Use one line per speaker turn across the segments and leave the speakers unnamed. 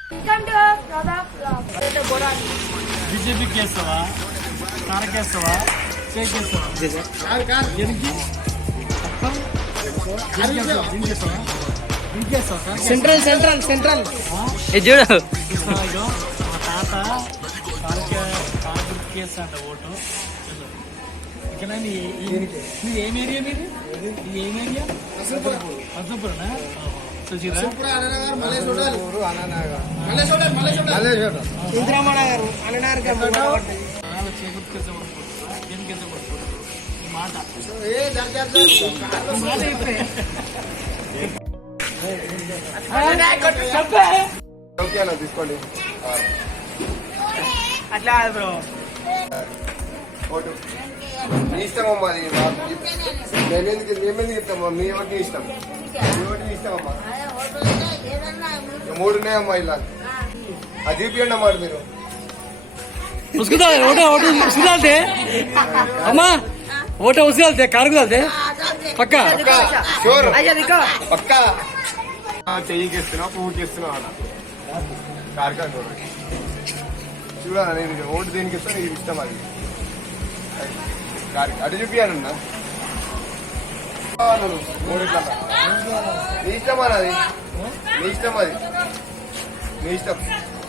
BJP केसवा कार केसवा
సెంట్రల్ సెంట్రల్ సెంట్రల్ ఇది చూడు
మా తాత కారు కేసు అంట ఓటు ఇక్కడ ఇది ఏం ఏరియా మీది ఇది ఏం ఏరియా అసంపురనా చూసిరా
ఇంద్రమనగర్ అననగర్
మాట
తీసుకోండి
అట్లా బ్రో
ఓటు మీ ఇష్టం అమ్మా అది మేమెందుకు చెప్తామమ్మా మీ ఓటు ఇష్టం మీ ఓటు ఇష్టమమ్మా మూడు ఉన్నాయమ్మా ఇలా అది చూపించండి అమ్మా మీరు
उसको ओटा ओटा उसको डालते अम्मा ओटा उसको डालते कार को डालते पक्का
షూర్ పక్కా చెయ్యికి ఇస్తున్నావు పువ్వుకి ఇస్తున్నావు అలా కార్ఖాన్ చూడాలి నేను ఓటు దేనికి ఇస్తాను నీకు ఇష్టం అది అటు చూపియాలన్నా మూడు ఇట్లా నీ ఇష్టం అన్నది నీ ఇష్టం అది నీ ఇష్టం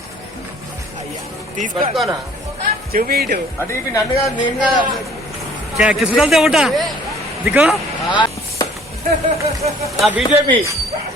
తీసుకోనా
చూపిడు
అటు ఇవి నన్ను కాదు నేను కాదు
क्या किसको डालते ओटा दिखो
बीजेपी